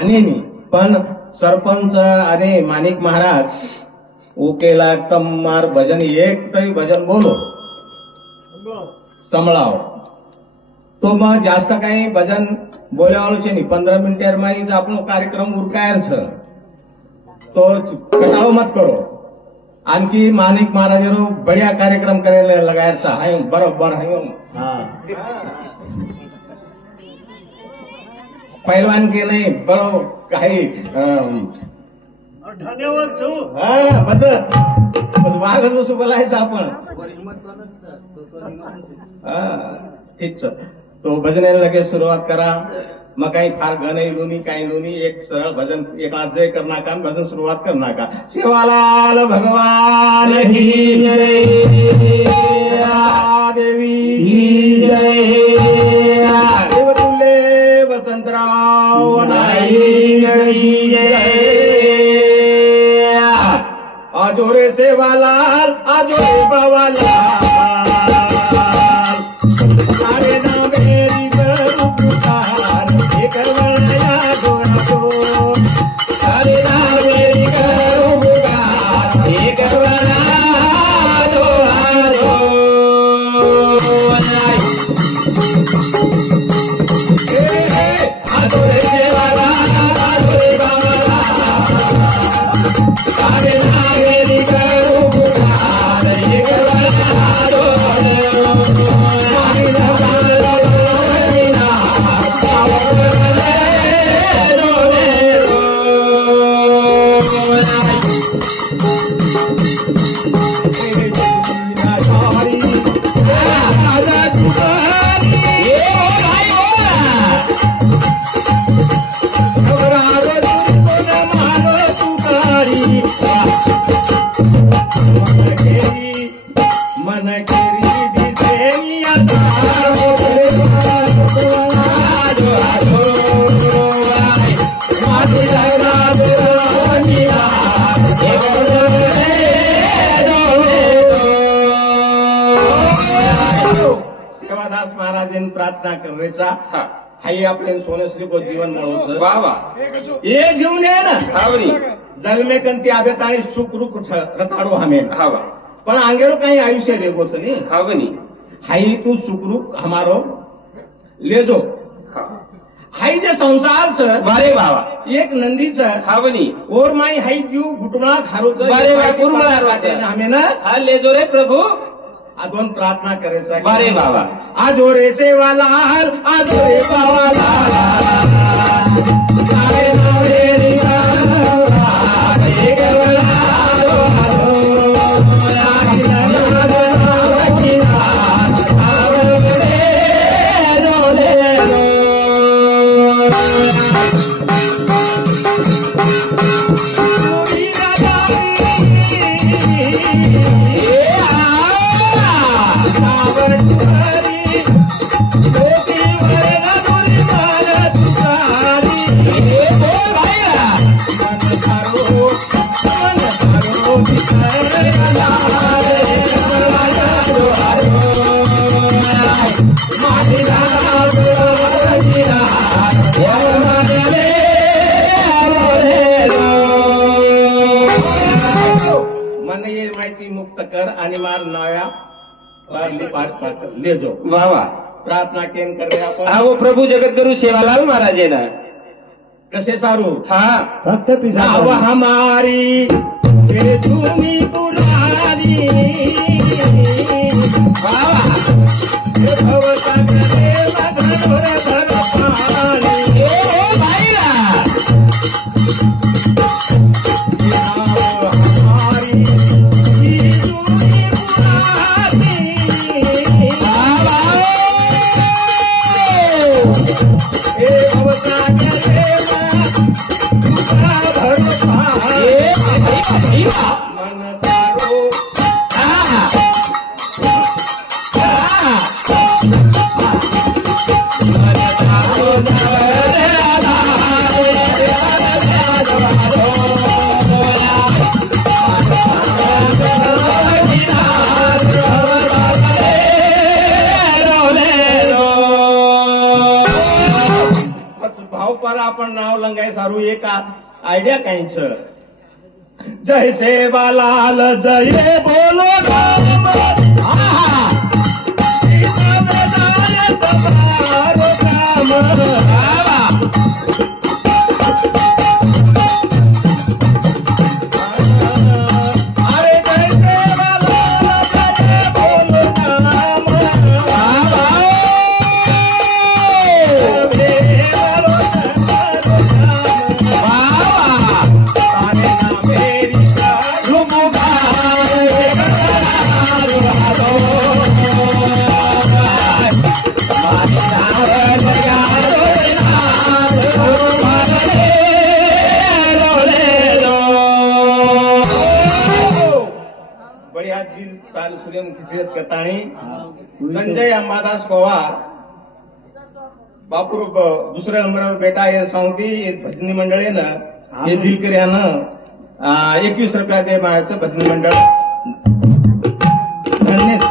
आणि पण सरपंच आणि माणिक महाराज ओकेला कम्मार भजन एक तरी भजन बोलो संभळाव तो मग जास्त काही भजन बोलावलो છે नहीं 15 मिनिट में ही આપણો कार्यक्रम उरकायर છે तो कटाळो मत करो आणखी माणिक महाराजरो बढ़िया कार्यक्रम करेले लगायर છે हाय बरोबर हाय पहलवान के नहीं बरो काही धन्यवाद छू हा बचत वाघच वस्तू बोलायचं आपण ठीक छ तो भजने लगे शुरुआत करा मग काही फार गणही लोनी काही लोनी एक सरळ भजन एक जय करना का भजन शुरुआत करना का शिवालाल भगवान की जय देवी की जय देवतुल्य वसंतराव नाई की जय आजोरे सेवालाल आजोरे बाबालाल सारे नाम मेरी करू पुकार हे करवळया गोरा सारे नाम मेरी करू पुकार हे करवळया आजोरे सेवालाल आजोरे बाबालाल सारे नाम मेरी करू पुकार हे करवळया मन केरी दिसेनिया सेवादास महाराजांनी प्रार्थना करायचा हाई आपले सोनश्री को जीवन मिळवचं बाबा ये घेऊन ये ना हावनी जन्मे कंती आभेत आणि सुखरूप रताडो हमें हावा पण आंगेरो काही आयुष्य देगोच नाही हावनी हाई तू सुखरूप हमारो ले जो हाई जे संसार छ बारे बाबा एक नंदीच हावनी और माई हाई जीव घुटमळा खारूच बारे बा कुरमळा वाटे हमें ना हा ले जो रे प्रभु दोन प्रार्थना करायचा बारे बाबा आजो रे सेवालाल आजो रे बाबालाल सारे नाम रे मन ये माहिती मुक्त कर आणि मार नव्या ले जो बाबा प्रार्थना केन करे आपण हा वो प्रभु जगतगुरु सेवालाल महाराज है ना कसे सारू हा भक्त अब हमारी तेरे सुनी पुरानी बाबा भवता करे मधुर भरपानी भाईला हमारी सुनी पुरानी भवता करे मन तारो मन મંગાય સારું એક આઈડિયા કઈ છે જય સેવાલાલ જય બોલો રામ આહા તમારો કામ આવા सूर्यमुखी तीरथ करताणी संजय अंबादास पवार बापूर दुसऱ्या नंबरवर बेटा हे सांगती भजनी मंडळीनं हे दिलकर यानं 21 रुपया दे मायाचं भजनी मंडळ धन्यच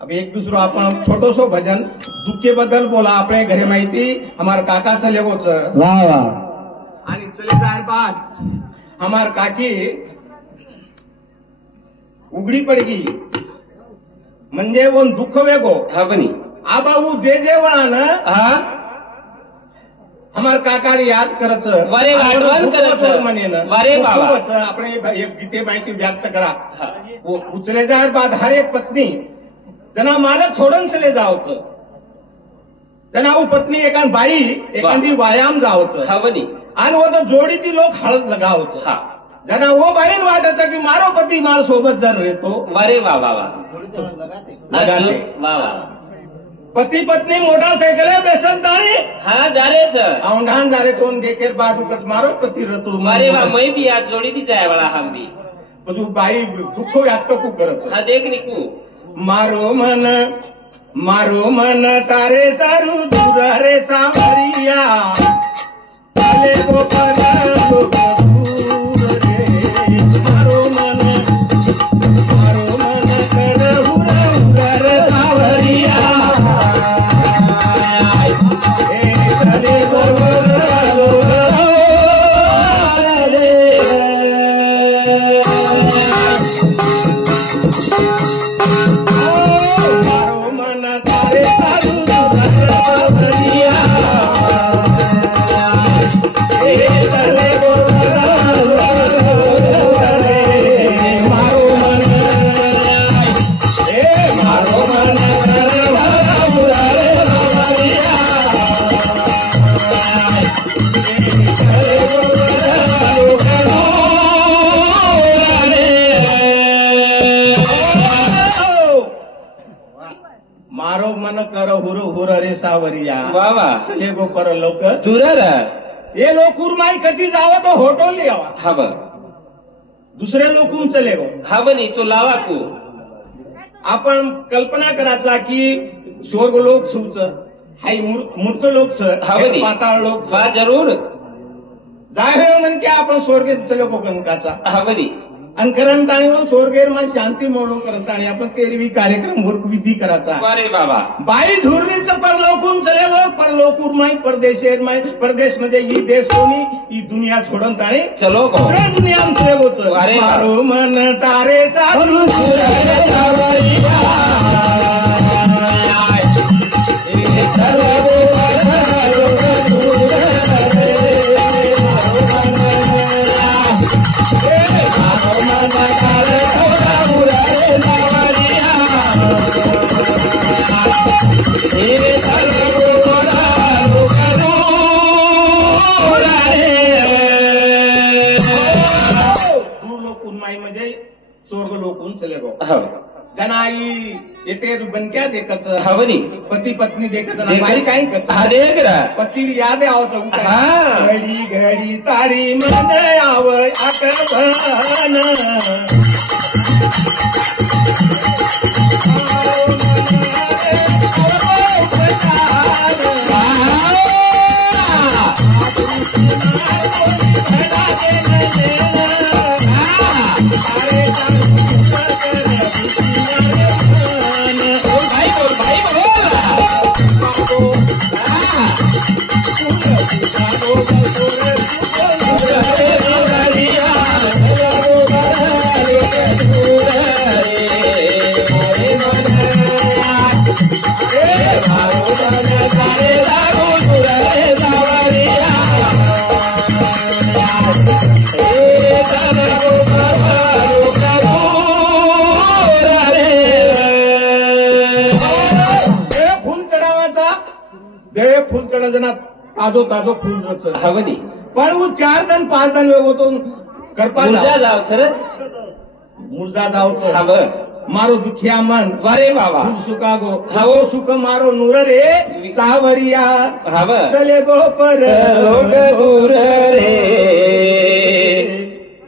अब एक दुसरं आपण छोटोसो भजन दुःखेबद्दल बोला आपल्या घरी माहिती हमार काकाचं लेगोच वाह वाह आणि चले जाय बाद हमार काकी उघडी पडगी म्हणजे वो दुःख वेगो हा बनी आ बाबू जे वळानं हा हमार काकाने याद करच वारे आठवण करत म्हणेन वारे बाबा आपण गीते माहिती व्यक्त करा उचले जाय बाद हर एक पत्नी त्यांना मला छोडून चले जावचं त्यांना पत्नी एका बाई एखादी व्यायाम जावचं हा बनी आणि वो तो जोडी ती लोक हळद लगावचं हा जना वो बाईन वाटायचं की मारो पती मार सोबत जर रेतो वारे वा वा वा लगाते वा वा पती पत्नी मोटरसायकल बेसन ताणी हा जारे सर औंढान जारे तोन देखेर बाजूकत मारो पती रतो वारे वा मै बी आज जोडी ती जाय वाला हम बी બધું બાઈ દુઃખ વ્યક્ત ખૂબ કરે છે હા દેખ નીકू મારો મન તારે તારું દૂર રે સાવરિયા ચાલે ગોપાલ દૂર રે મારો મન કર રે સાવરિયા એ ચાલે ગોપાલ मारो मन कर हुर हुर रे सावरिया वा वा चले गो पर लोक दूर हे लोकूर माई कधी जावं तो होटोल यावा हा ब दुसरे लोकून चले गो हा बनी तो लावा को आपण कल्पना करायचा की स्वर्ग लोक सुच हाई मूर्ख लोक हा बनी पाताळ लोक वा जरूर जाय म्हण की आपण स्वर्गेत चले गो कनकाचा हा बनी आणि करंताणी स्वर्गेर मा शांती मोडून करंताणी आपण तेरवी कार्यक्रम भरपूर विधी करायचा वारे बाबा बाई धुरणीचं परलोकून चले गो परलोकूर माई परदेशेर माई परदेश म्हणजे ही देश कोणी ही दुनिया सोडून ताणी चलो गो दुसऱ्या दुनिया चले गोच अरे मारो मन तारे चालू म्हणजे स्वर्ग लोकून चले गो जनाई येते बनक्या देखत हवनी पती पत्नी देखत बाई काय करत हा देख रा पती याद आवत हा घडी घडी तारी मन आव आठवण भाई जना ताजो ताजो फूल रच हवनी पण હું 4 દન 5 દન વેગો તો કરપા मुर्जा जाव सर મુર્જા દાવ તો हव મારો દુખિયા મન वरे बाबा फूल सुकागो हवो सुख मारो नूर रे सावरिया हव चले गो पर लोक दूर रे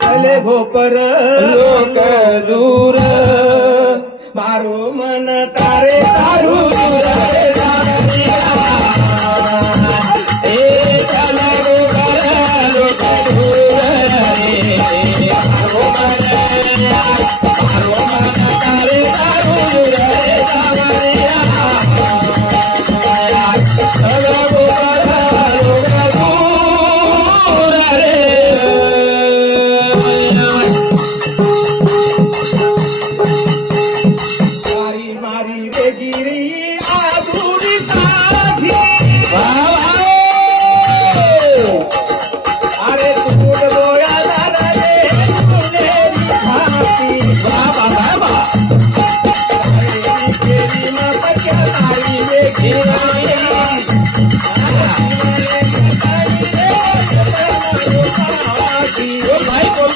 चले गो पर लोक दूर मारो मन तारे तारू दूर रे सावरिया ए चले गो पर लोक दूर रे मारो मन तारे तारू दूर रे सावरिया चले गो पर लोक दूर रे मारी मारी रे गिरी आधुरी साधी अरे तूड गोया दादा रे सुनेरी भाती बाबा बाबा तेरी मपक्या तारी रे घेरी भाई बोल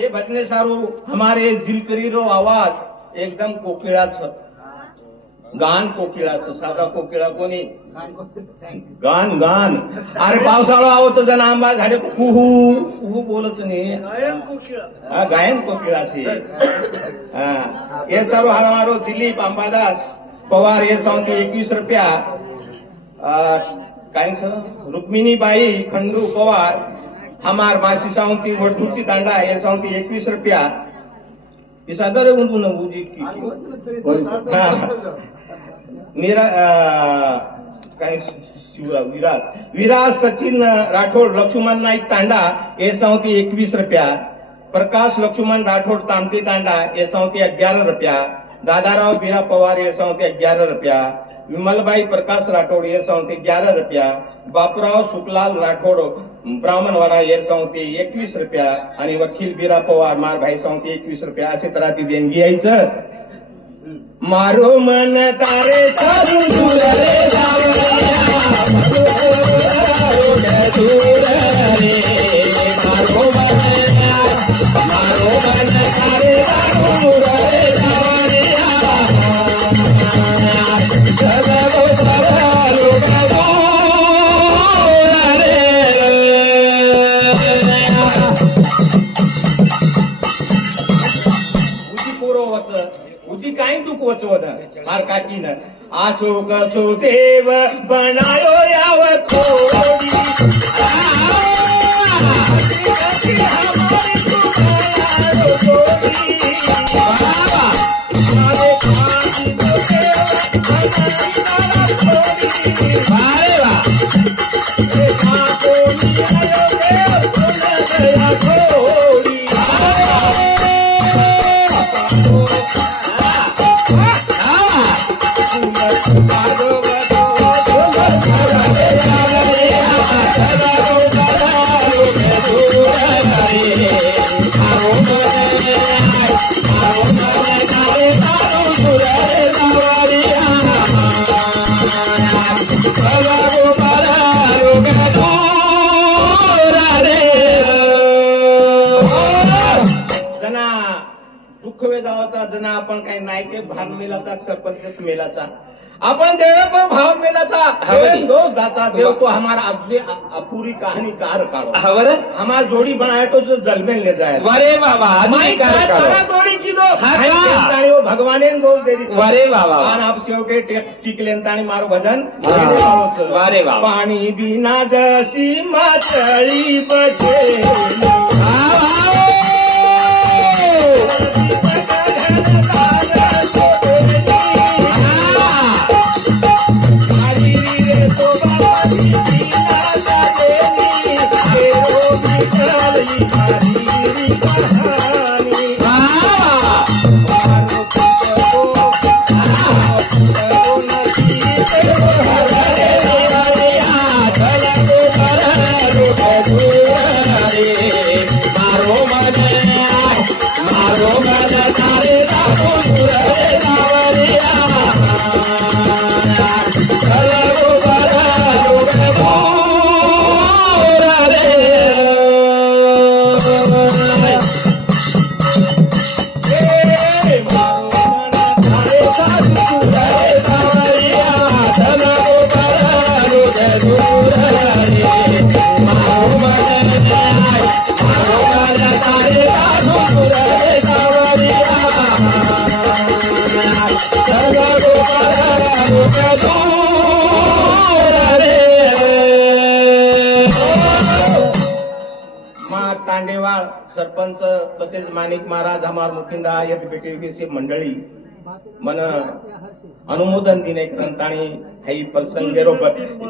એ ભજને સારું અમારે દિલ કરી રો આવાજ એકદમ કોકિળા છે ગાન કોકિળા છે સાદા કોકિળા કોની ગાन गान अरे पावसाळा आવો તો જના આંબા झाडे कुहू कुहू बोलत नाही हा गायन कोकिळा છે हा એ સારું અમારો દિલીપ અંબાદાસ પવાર એ સાઉન્ડ 21 રૂપિયા काय छ रुक्मिणीबाई खंडू पवार हमार मासी सावंती वडधुती तांडा हे सावंती 21 रुपया हे सादर उंटून उजी मेरा काय विराज विराज सचिन राठोड लक्ष्मण नाईक तांडा हे सावंती 21 रुपया प्रकाश लक्ष्मण राठोड तामती तांडा हे सावंती 11 रुपया दादाराव बीरा पवार हे सावंती 11 रुपया विमलबाई प्रकाश राठोड ये सावंती 11 रुपया बापूराव सुखलाल राठोड ब्राह्मणवाडा ये सावंती 21 रुपया आणि वकील बीरा पवार मारभाई सावंती 21 रुपया अशी तरा ती देणगी यायचं मारो मन तारे तारू दूर रे सावरिया दूर रे मारो मन तारे तारू दूर रे सावरिया उदी काय तू पोचवत मार काकीनं आसो कसो देव बनायो याव खोडी दुःख वेदावाचा जना आपण काही नाही ते भाग मेलाचा सरपंच मेलाचा अपन देव को भाव मेलाचा दोष दाता देव तो हमारा अपूरी कहानी कार काढो हवर हमारा जोड़ी बनाए तो जो जलमेल ले जाए वरे बाबा तारा जोड़ी की दो वो भगवाने दोष दे दी वरे बाबा आणि आप शेवटे टिकलेंतानी मारो भजन वरे बाबा पाणी बिना जशी मातळी बजे तांडेवाळ सरपंच तसेच माणिक महाराज हमार मुखिंदा एफबीटीसी मंडळी मन अनुमोदन दिने ग्रंथाणी हाई प्रसंगेरो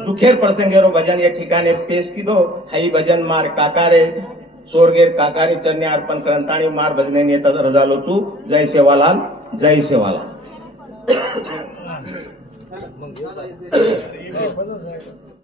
दुखेर प्रसंगेरो भजन या ठिकाणी पेश किदो हाई भजन मार काकारे सोरगेर काकारे चरणे अर्पण ग्रंथाणी मार भजने नेता रजालो तू जय सेवालाल जय सेवालाल